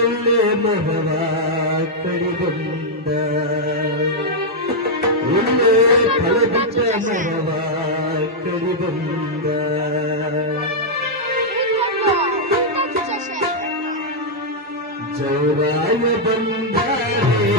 ಒಳ್ಳೊಳ್ಳೆ ಮರವ ಕಡಿಬಂದ ಒಳ್ಳೆ ಫಲಬಿಟ್ಟ ಮರವ ಕಡಿಬಂದ ಜೌರಾಯ ಬಂದಾರೆ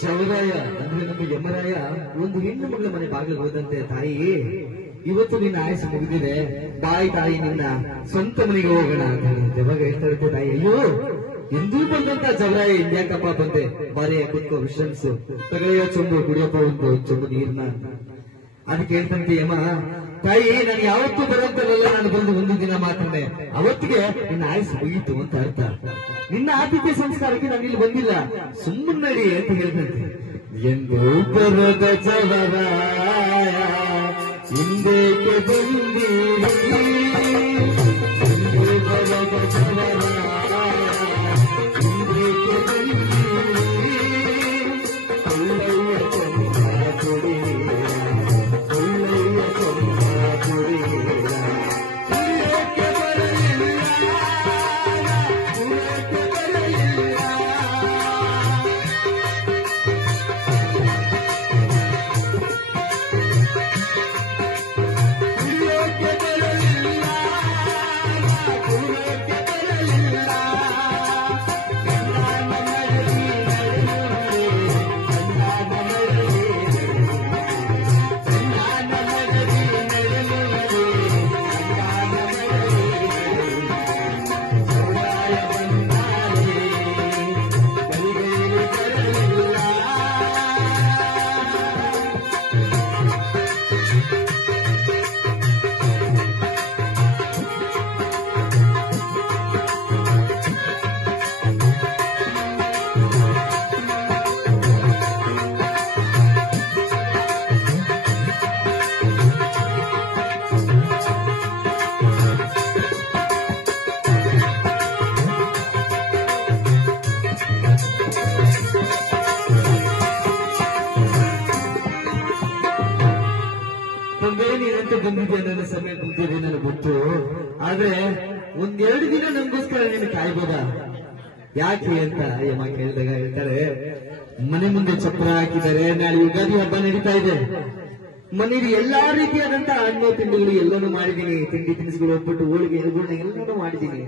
ಜವರಾಯ ಅಂದ್ರೆ ನಮ್ಮ ಯಮರಾಯ ಒಂದು ಹೆಣ್ಣು ಮಗಳ ಮನೆ ಬಾಗಿಲು ಹೋದಂತೆ ತಾಯಿ ಇವತ್ತು ನಿನ್ನ ಆಯಸ್ಸು ಮುಗಿದಿದೆ ಬಾಯಿ ತಾಯಿ ನಿನ್ನ ಸ್ವಂತ ಮನೆಗೆ ಹೋಗೋಣ ಅಂತ ಯಾವಾಗ ಹೇಳ್ತಾ ಇರುತ್ತೆ ತಾಯಿ ಅಯ್ಯೋ ಎಂದೂ ಬಂದಂತ ಜವರಾಯ ಇನ್ಯಾಕಪ್ಪ ಬಂದೆ ಬಾರಿ ಕುತ್ಕೋ ವಿಶ್ರಮಿಸು ತಗಳೆಯ ಚೊಂಬು ಕುಡಿಯಪ್ಪ ಒಂದು ಚೊಂಬು ನೀರ್ನ ಅದಕ್ಕೆ ಹೇಳ್ತಂತೆ ಯಮ ತಾಯಿ ನಾನು ಯಾವತ್ತೂ ಬರೋಂತಲ್ಲ ನಾನು ಬಂದು ಒಂದು ದಿನ ಮಾತ್ರನೇ ಅವತ್ತಿಗೆ ನಿನ್ನ ಆಯಸ್ಸು ಮುಗೀತು ಅಂತ ಅರ್ಥ ನಿನ್ನ ಆತಿಥ್ಯ ಸಂಸ್ಕಾರಕ್ಕೆ ನಾನು ಇಲ್ಲಿ ಬಂದಿಲ್ಲ ಸುಮ್ಮನೆ ನಡಿ ಅಂತ ಹೇಳ್ತಂತೆ ಎಂದು ಬರದ ಜವರಾಯ ಹಿಂದೇಕೆ ಬಂದೀರಿ ಎಂದು ಬರದ ಜವರಾಯ ಹಿಂದೇಕೆ ಬಂದೀರಿ ಒಳ್ಳೆಯ ಚಂದ ಕೊಡಿರ ಒಳ್ಳೆಯ ಚಂದ ಕೊಡಿರ ಉಳಿಯಕ್ಕೆ ಬರಲಿಲ್ಲ ಉಳಿಯಕ್ಕೆ ಬರಲಿಲ್ಲ ಉಳಿಯಕ್ಕೆ ಬರಲಿಲ್ಲ ಉಳಿಯಕ್ಕೆ ಬರಲಿಲ್ಲ ನೀನಂತೆ ಬಂದಿದ್ದೆ ನನ್ನ ಸಮಯ ಕುಂತಿದೆ ನನಗೆ ಗೊತ್ತು ಆದ್ರೆ ಒಂದೆರಡು ದಿನ ನಮಗೋಸ್ಕರ ನೀನು ಕಾಯ್ಬೋದಾ ಯಾಕೆ ಅಂತ ಯಮ ಕೇಳಿದಾಗ ಹೇಳ್ತಾರೆ ಮನೆ ಮುಂದೆ ಚಪ್ಪರ ಹಾಕಿದ್ದಾರೆ ನಾಳೆ ಯುಗಾದಿ ಹಬ್ಬ ನಡೀತಾ ಇದೆ ಮನೇಲಿ ಎಲ್ಲಾ ರೀತಿಯಾದಂತ ಹಣ್ಣು ತಿಂಡಿಗಳು ಎಲ್ಲನೂ ಮಾಡಿದೀನಿ ತಿಂಡಿ ತಿನಿಸುಗಳು ಒಬ್ಬಟ್ಟು ಹೋಳಿಗೆ ಎಲ್ಗುಳ್ನ ಎಲ್ಲನೂ ಮಾಡಿದೀನಿ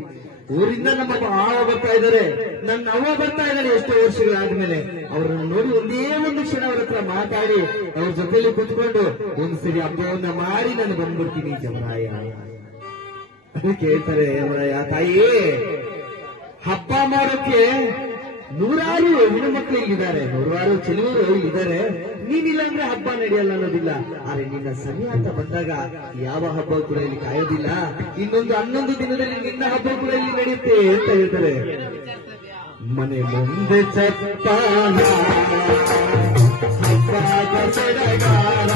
ಊರಿಂದ ನಮ್ಮ ಮಾವ ಬರ್ತಾ ಇದ್ದಾರೆ ನನ್ನ ಅವ್ವ ಬರ್ತಾ ಇದ್ದಾರೆ ಎಷ್ಟೋ ವರ್ಷಗಳಾದ್ಮೇಲೆ ಅವ್ರನ್ನ ನೋಡಿ ಒಂದೇ ಒಂದು ಕ್ಷಣ ಅವ್ರ ಹತ್ರ ಮಾತಾಡಿ ಅವ್ರ ಜೊತೆಲಿ ಕುತ್ಕೊಂಡು ಒಂದ್ಸರಿ ಹಬ್ಬವನ್ನ ಮಾಡಿ ನಾನು ಬಂದ್ಬಿಡ್ತೀನಿ ಜವರಾಯ ಅದಕ್ಕೆ ಹೇಳ್ತಾರೆ ಯಮರಾಯ ತಾಯಿ ಹಬ್ಬ ಮಾಡೋಕೆ ನೂರಾರು ಹೆಣ್ಣು ಮಕ್ಕಳು ಇಲ್ಲಿದ್ದಾರೆ ನೂರಾರು ಚೆಲುವರು ಇದ್ದಾರೆ ನೀನಿಲ್ಲ ಅಂದ್ರೆ ಹಬ್ಬ ನಡೆಯಲ್ಲ ಅನ್ನೋದಿಲ್ಲ ಆದ್ರೆ ನಿನ್ನ ಸಮಯ ಅಂತ ಬಂದಾಗ ಯಾವ ಹಬ್ಬ ಕೂಡ ಇಲ್ಲಿ ಕಾಯೋದಿಲ್ಲ ಇನ್ನೊಂದು 11 ದಿನದಲ್ಲಿ ನಿನ್ನ ಹಬ್ಬ ಕೂಡ ಇಲ್ಲಿ ನಡೆಯುತ್ತೆ ಅಂತ ಹೇಳ್ತಾರೆ ಮನೆ ಮುಂದೆ ಚಪ್ಪಾಳ ಹಬ್ಬದ ಸಡಗಾರ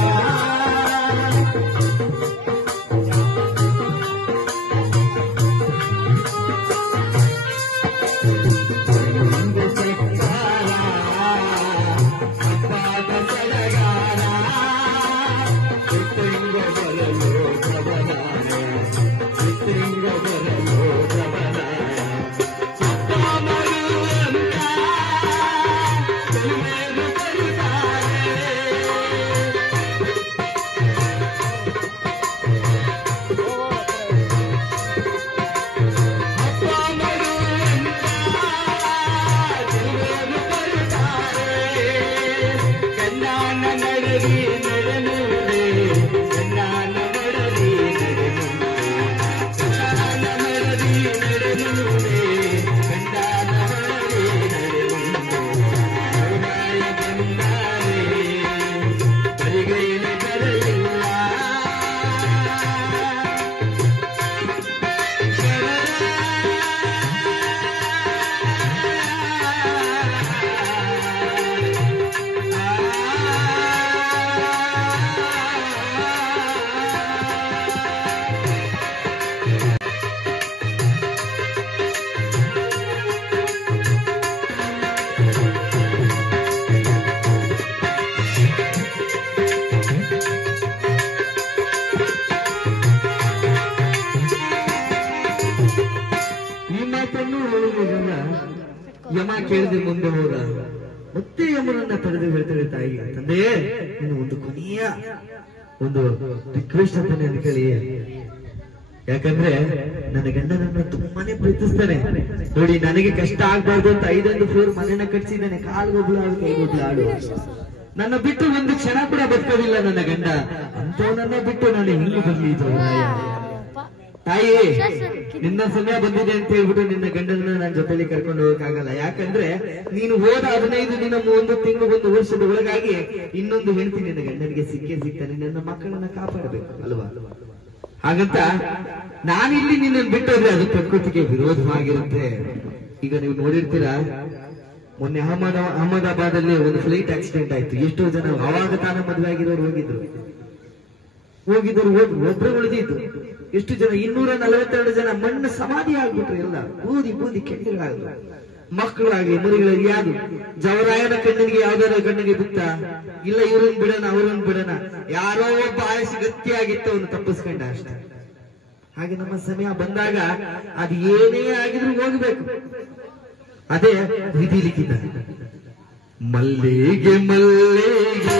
ಯಮ ಕೇಳಿದ ಮುಂದೆ ಹೋದ. ಮತ್ತೆ ಯಮನನ್ನ ತಡೆದು ಹೇಳ್ತಾರೆ ತಾಯಿ, ತಂದೆ ನೀನು ಒಂದು ಕೊನೆಯ ಒಂದು ರಿಕ್ವೆಸ್ಟ್ ಅಂತಾನೆ ಅನ್ಕೊಳ್ಳಿ. ಯಾಕಂದ್ರೆ ನನ್ನ ಗಂಡನನ್ನು ತುಂಬಾನೇ ಪ್ರೀತಿಸ್ತಾನೆ ನೋಡಿ. ನನಗೆ ಕಷ್ಟ ಆಗ್ಬಾರ್ದು ಅಂತ 5 ಫ್ಲೋರ್ ಮನೆಯನ್ನ ಕಟ್ಸಿದ್ದಾನೆ. ಕಾಲ್ಗೊಬ್ಳು ಆಡು ಕೈಗೊಬ್ಳು ಆಡು. ನನ್ನ ಬಿಟ್ಟು ಒಂದು ಕ್ಷಣ ಕೂಡ ಬದುಕೋದಿಲ್ಲ ನನ್ನ ಗಂಡ. ಅಂತವನನ್ನ ಬಿಟ್ಟು ನಾನು ಇಲ್ಲಿ ಬರ್ಲಿ ತಾಯಿ, ನಿನ್ನ ಸಮಯ ಬಂದಿದೆ ಅಂತ ಹೇಳ್ಬಿಟ್ಟು ನಿನ್ನ ಗಂಡನ ನನ್ನ ಜೊತೆಲಿ ಕರ್ಕೊಂಡು ಹೋಗಕ್ಕಾಗಲ್ಲ. ಯಾಕಂದ್ರೆ ನೀನು ಹೋದ 15 ದಿನ 1 ತಿಂಗಳು 1 ವರ್ಷದ ಒಳಗಾಗಿ ಇನ್ನೊಂದು ಹೆಂಡತಿ ನಿನ್ನ ಗಂಡನಿಗೆ ಸಿಗ್ತಾನೆ. ನನ್ನ ಮಕ್ಕಳನ್ನ ಕಾಪಾಡಬೇಕು ಅಲ್ವಾ? ಹಾಗಂತ ನಾನಿಲ್ಲಿ ನಿನ್ನನ್ನು ಬಿಟ್ಟೋದ್ರೆ ಅದು ಪ್ರಕೃತಿಗೆ ವಿರೋಧವಾಗಿರುತ್ತೆ. ಈಗ ನೀವು ನೋಡಿರ್ತೀರಾ, ಮೊನ್ನೆ ಅಹಮದಾಬಾದ್ ಅಲ್ಲಿ ಒಂದು ಫ್ಲೈಟ್ ಆಕ್ಸಿಡೆಂಟ್ ಆಯ್ತು. ಎಷ್ಟೋ ಜನ ಅವಾಗ ತಾನ ಮದುವೆ ಆಗಿರೋರು ಹೋಗಿದ್ರು ಒಬ್ರು ಉಳಿದಿದ್ದು. ಎಷ್ಟು ಜನ 242 ಜನ ಮಣ್ಣು ಸಮಾಧಿ ಆಗ್ಬಿಟ್ರು. ಎಲ್ಲ ಬೂದಿ ಕೆಂಡಗಳಾಗ್ರು. ಮಕ್ಕಳಾಗಿ ಮರಿಗಳಲ್ಲಿ ಯಾರು ಜವರಾಯನ ಕಣ್ಣಿಗೆ ಯಾವ್ದಾರ ಕಣ್ಣಿಗೆ ಬಿತ್ತ ಇಲ್ಲ, ಇವ್ರನ್ನ ಬಿಡೋಣ ಅವ್ರನ್ನ ಬಿಡೋಣ, ಯಾರೋ ಒಬ್ಬ ಆಯಸ್ಸು ಗಟ್ಟಿಯಾಗಿತ್ತು, ಅವನು ತಪ್ಪಿಸ್ಕೊಂಡ ಅಷ್ಟೇ. ಹಾಗೆ ನಮ್ಮ ಸಮಯ ಬಂದಾಗ ಅದು ಏನೇ ಆಗಿದ್ರು ಹೋಗ್ಬೇಕು. ಅದೇ ವಿಧಿ ಲಿಖಿತ. ಮಲ್ಲಿಗೆ ಮಲ್ಲಿಗೆ